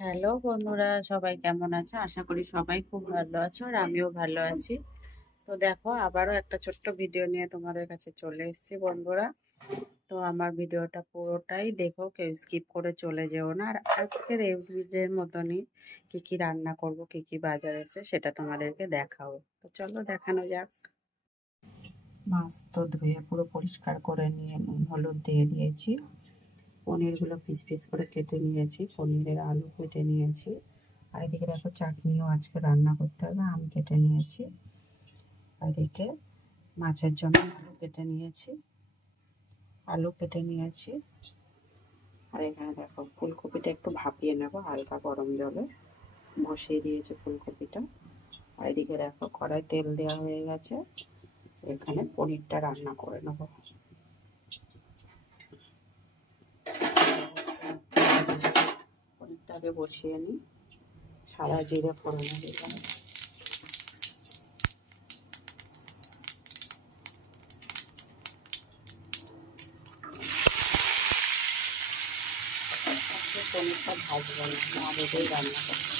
Hello বন্ধুরা, সবাই কেমন আছো? আশা করি সবাই খুব ভালো আছো আর আমিও ভালো আছি। তো দেখো, আবারও একটা ছোট্ট ভিডিও নিয়ে তোমাদের কাছে চলে এসেছি বন্ধুরা। তো আমার ভিডিওটা পুরোটাই দেখো, কেউ স্কিপ করে চলে যেও না। আর আজকের এভরিডের মতনই কি কি রান্না করব, কি কি বাজার এসে সেটা তোমাদেরকে দেখাবো। তো চলো দেখানো যাক। মাছ তো ধুয়ে পুরো পরিষ্কার করে নিয়ে নুন হলুদ দিয়ে দিয়েছি। পনিরগুলো পিস পিস করে কেটে নিয়েছি, পনিরের আলু কেটে নিয়েছি। আর এদিকে দেখো, চাটনিও আজকে রান্না করতে হবে, আম কেটে নিয়েছি। আর এদিকে মাছের জন্য আলু কেটে নিয়েছি। আর এখানে দেখো, ফুলকপিটা একটু ভাপিয়ে নেব হালকা গরম জলে, বসিয়ে দিয়েছি ফুলকপিটা। আর এদিকে দেখো, কড়াই তেল দেওয়া হয়ে গেছে, এখানে পনিরটা রান্না করে নেব। পনিরটাকে বসিয়ে নিই, সাদা জিরে ফোড়নে দিলাম। পনিরটা ভাজবো না, না ভেজেই রান্না করবো।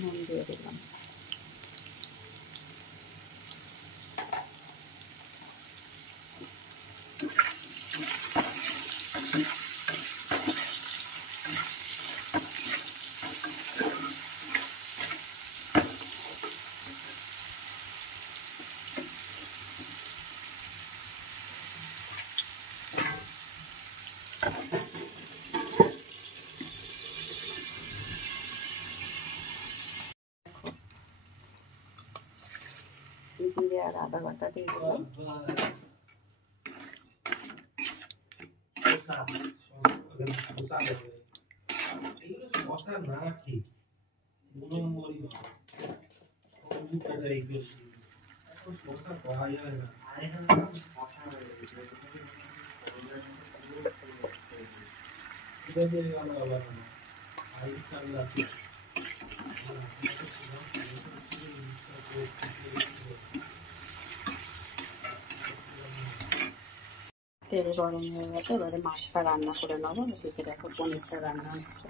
নুন দিয়ে দিলাম। জিরে আর আদা বাটা দিয়ে দিলাম। তেল গরম হয়ে গেছে, এবারে মাছটা রান্না করে নেবো। এদিকে দেখো, পনিরটা রান্না হচ্ছে।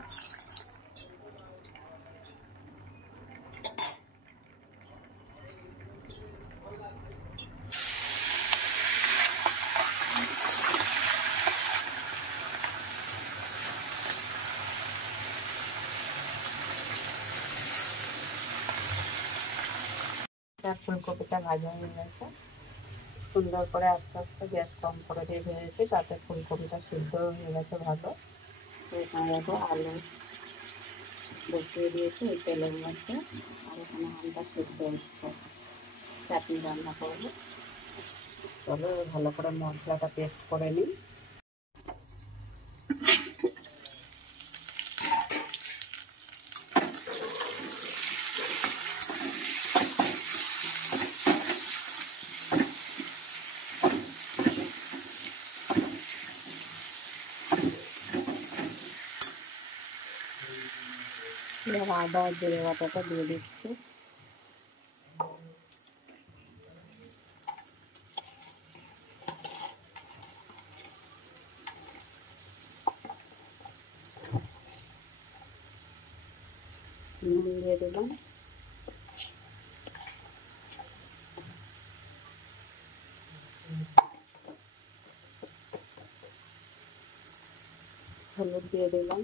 ফুলকপিটা ভাজা হয়ে গেছে, সুন্দর করে আস্তে আস্তে গ্যাস কম করে দিয়ে ভেজেছি, তাতে ফুলকপিটা সিদ্ধ হয়ে গেছে ভালো। এখানে দেখো, আলু বসিয়ে দিয়েছি ওই তেলের মধ্যে। আর এখানে আমটা সিদ্ধ হচ্ছে, চাটনি রান্না করবো। তবে ভালো করে মশলাটা পেস্ট করে নিই। এবার আদা আর জিরে বাটাটা দিয়ে দিচ্ছি। নুন দিয়ে দিলাম। হলুদ দিয়ে দিলাম।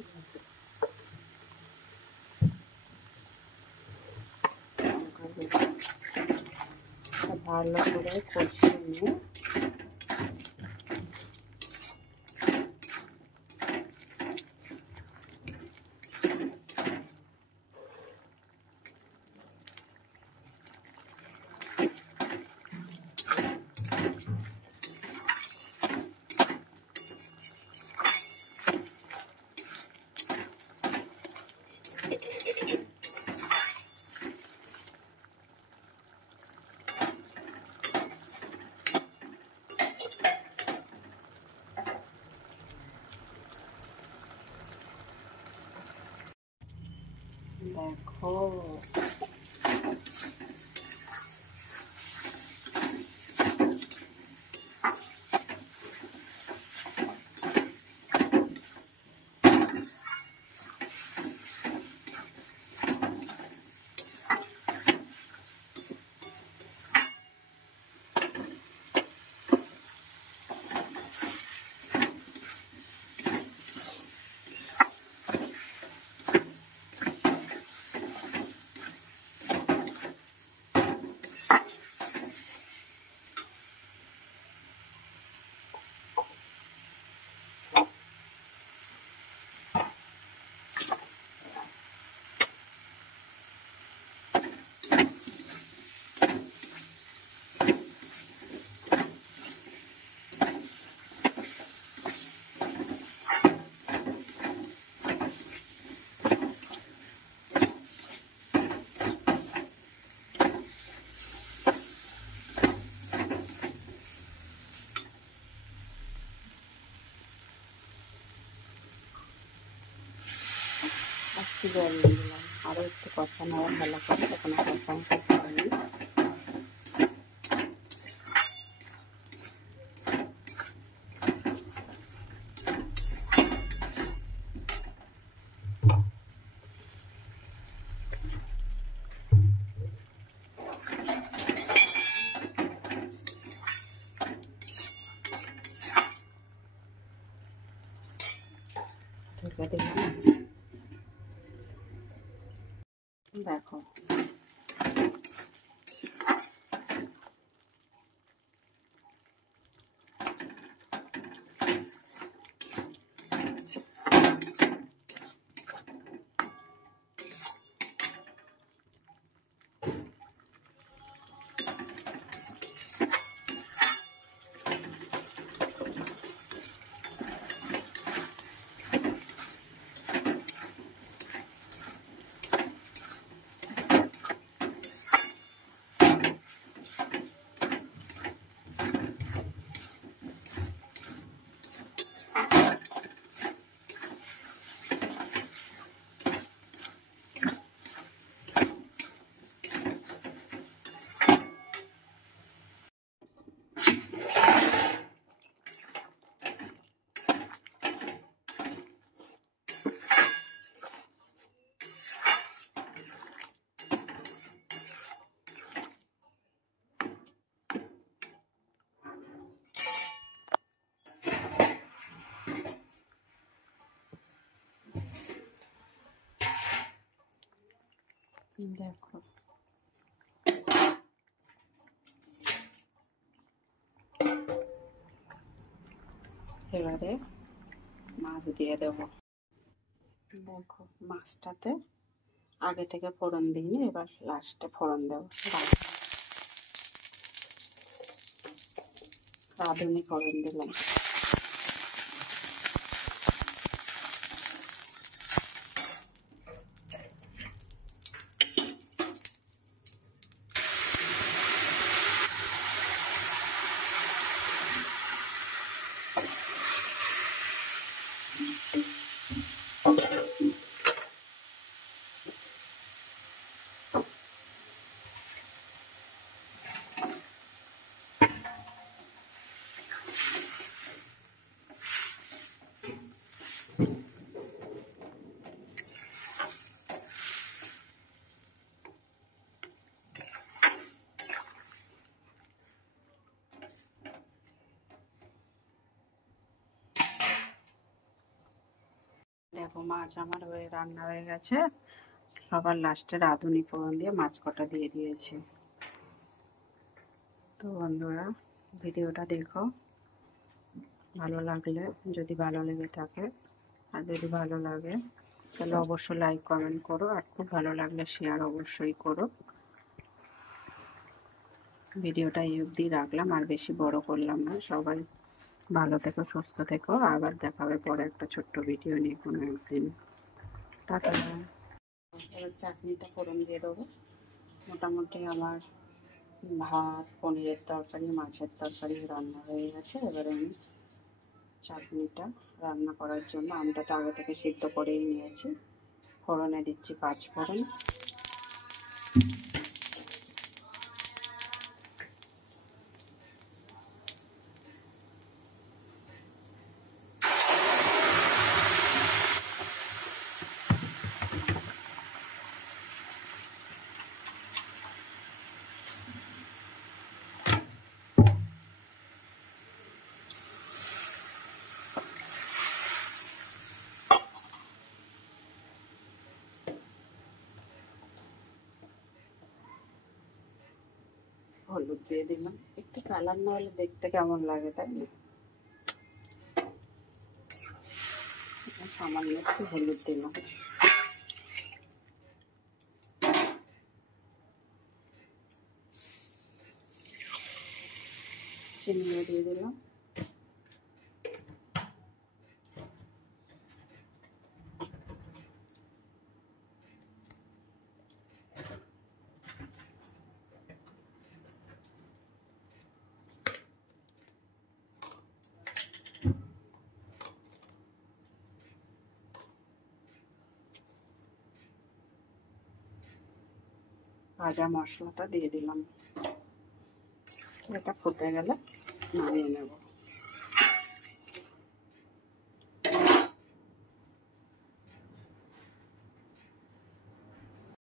ভালো করে কষিয়ে নিয়ে দেখো, একটু জল দিয়ে দিলাম, আরও একটু কষা নেওয়া ভালো করে, তখন কষা করেনি। ঢেকে দিলাম। দেখো দেখো এবারে মাছ দিয়ে দেবো। দেখো মাছটাতে আগে থেকে ফোড়ন দিইনি, এবার লাস্টে ফোড়ন দেবো। রাঁধুনি ফোড়ন দিলাম। দেখো মাছ আমার রান্না হয়ে গেছে। সবার লাস্টে রাঁধুনি ফোড়ন দিয়ে মাছ কটা দিয়ে দিয়েছি। তো বন্ধুরা ভিডিওটা দেখো, ভালো লাগলে, যদি ভালো লেগে থাকে, আর যদি ভালো লাগে তাহলে অবশ্যই লাইক কমেন্ট করো, আর খুব ভালো লাগলে শেয়ার অবশ্যই করো। ভিডিওটা এই অবধি রাখলাম, আর বেশি বড় করলাম না। সবাই ভালো থেকো, সুস্থ থেকো, আবার দেখা হবে পরে একটা ছোট্ট ভিডিও নিয়ে কোনো একদিন। টাটা। এবার চাটনিটা ফোড়ন দিয়ে দেবো। মোটামুটি আমার ভাত, পনিরের তরকারি, মাছের তরকারি রান্না হয়ে গেছে। এবারে আমি চাটনিটা রান্না করার জন্য আমটা তো আগে থেকে সিদ্ধ করেই নিয়েছি। ফোড়নে দিচ্ছি 5 ফোড়ন। হলুদ দিয়ে দিলাম, একটু কালার না হলে দেখতে কেমন লাগে, তাই না? সামান্য একটু হলুদ দিলাম। চিনিও দিয়ে দিলাম। ভাজা মশলাটা দিয়ে দিলাম। এটা ফুটে গেলে নামিয়ে নেব।